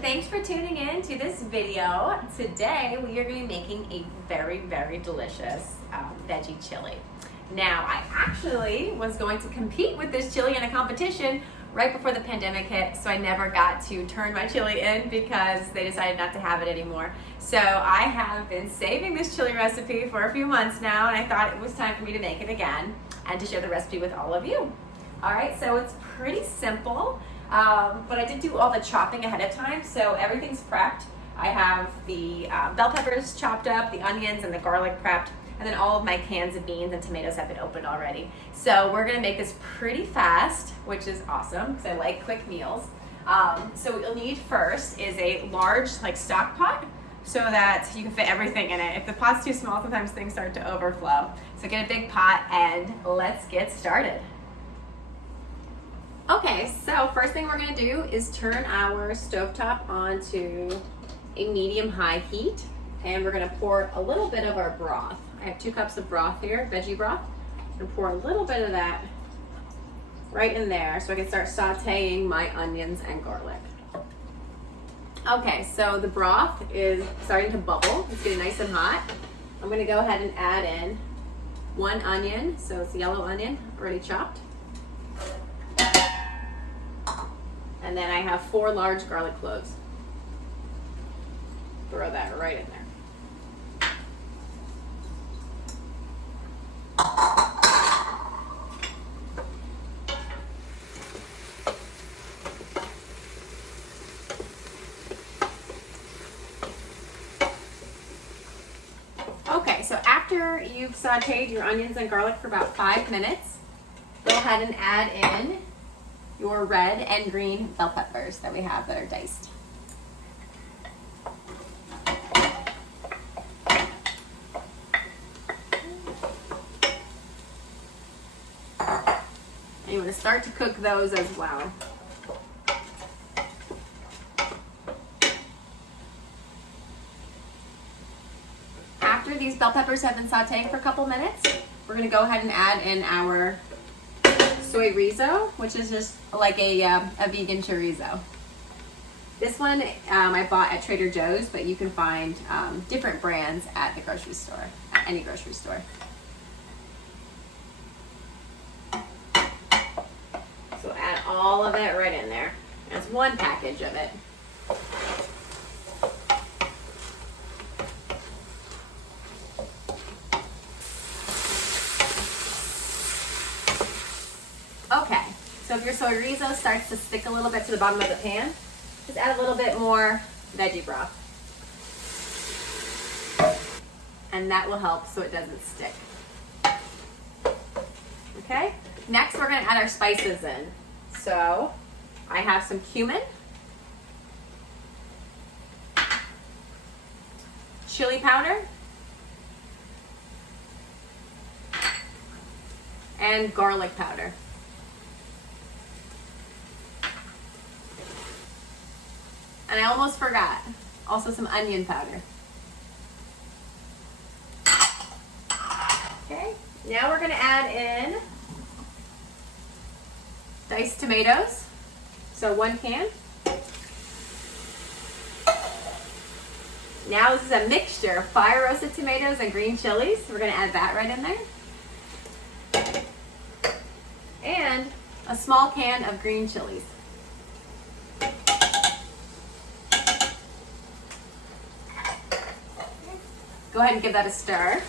thanks for tuning in to this video. Today we are going to be making a very, very delicious veggie chili. Now, I actually was going to compete with this chili in a competition right before the pandemic hit, so I never got to turn my chili in because they decided not to have it anymore. So I have been saving this chili recipe for a few months now, and I thought it was time for me to make it again and to share the recipe with all of you. All right, so it's pretty simple. But I did do all the chopping ahead of time, so everything's prepped. I have the bell peppers chopped up, the onions and the garlic prepped, and then all of my cans of beans and tomatoes have been opened already. So we're gonna make this pretty fast, which is awesome because I like quick meals. So what you'll need first is a large stock pot so that you can fit everything in it. If the pot's too small, sometimes things start to overflow. So get a big pot and let's get started. Okay, so first thing we're gonna do is turn our stovetop onto a medium-high heat, and we're gonna pour a little bit of our broth. I have 2 cups of broth here, veggie broth. I'm gonna pour a little bit of that right in there so I can start sauteing my onions and garlic. Okay, so the broth is starting to bubble. It's getting nice and hot. I'm gonna go ahead and add in 1 onion, so it's yellow onion, already chopped. And then I have 4 large garlic cloves. Throw that right in there. Okay, so after you've sauteed your onions and garlic for about 5 minutes, go ahead and add in your red and green bell peppers that we have that are diced. And you want to start to cook those as well. After these bell peppers have been sauteing for a couple minutes, we're going to go ahead and add in our soyrizo, which is just like a vegan chorizo. This one I bought at Trader Joe's, but you can find different brands at the grocery store, at any grocery store. So add all of it right in there. That's 1 package of it. Okay, so if your soyrizo starts to stick a little bit to the bottom of the pan, just add a little bit more veggie broth. And that will help so it doesn't stick. Okay, next we're gonna add our spices in. So I have some cumin, chili powder, and garlic powder. And I almost forgot, also some onion powder. Okay, now we're gonna add in diced tomatoes. So 1 can. Now this is a mixture of fire roasted tomatoes and green chilies. We're gonna add that right in there. And a small can of green chilies. Go ahead and give that a stir.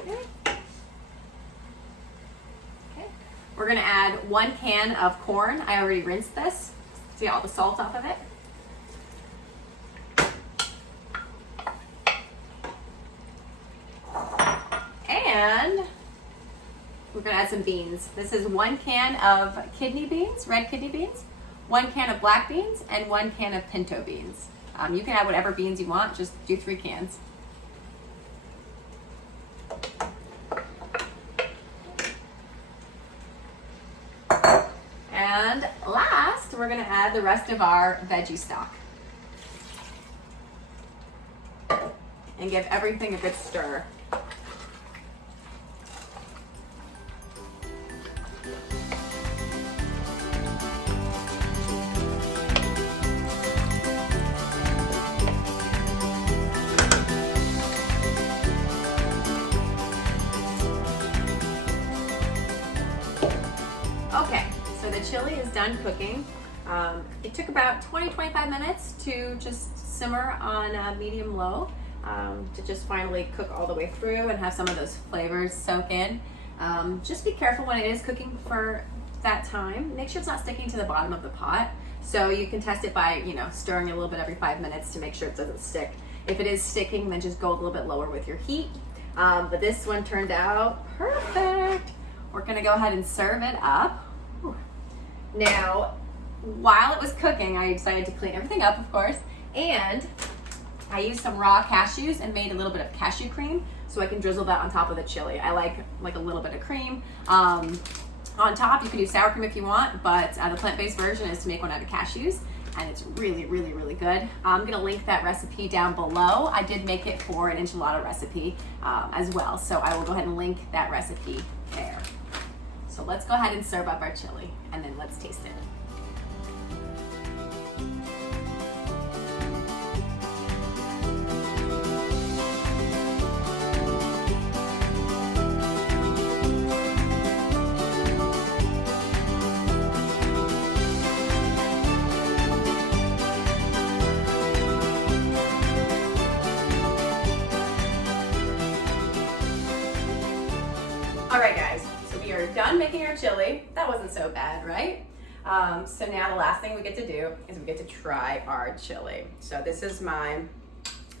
Okay. We're gonna add 1 can of corn. I already rinsed this. See all the salt off of it. And we're gonna add some beans. This is 1 can of kidney beans, red kidney beans, 1 can of black beans, and 1 can of pinto beans. You can add whatever beans you want, just do 3 cans. And last, we're gonna add the rest of our veggie stock. And give everything a good stir. Okay, so the chili is done cooking. It took about 20-25 minutes to just simmer on medium-low to just finally cook all the way through and have some of those flavors soak in. Just be careful when it is cooking for that time. Make sure it's not sticking to the bottom of the pot. So you can test it by, stirring it a little bit every 5 minutes to make sure it doesn't stick. If it is sticking, then just go a little bit lower with your heat. But this one turned out perfect. We're gonna go ahead and serve it up. Whew. Now, while it was cooking, I decided to clean everything up, of course, and I used some raw cashews and made a little bit of cashew cream so I can drizzle that on top of the chili. I like a little bit of cream. On top, you can do sour cream if you want, but the plant-based version is to make one out of cashews, and it's really, really, really good. I'm gonna link that recipe down below. I did make it for an enchilada recipe as well, so I will go ahead and link that recipe there. So let's go ahead and serve up our chili, and then let's taste it. All right, guys, so we are done making our chili. That wasn't so bad, right? So now the last thing we get to do is we get to try our chili. So this is my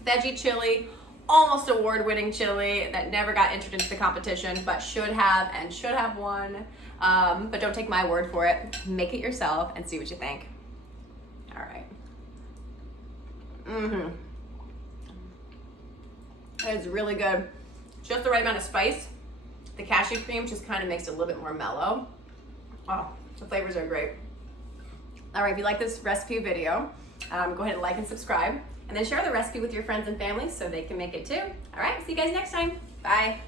veggie chili, almost award-winning chili that never got entered into the competition, but should have won. But don't take my word for it. Make it yourself and see what you think. All right. It's really good. Just the right amount of spice. The cashew cream just kind of makes it a little bit more mellow. Oh, the flavors are great. All right, if you like this recipe video, go ahead and like and subscribe, and then share the recipe with your friends and family so they can make it too. All right, see you guys next time. Bye.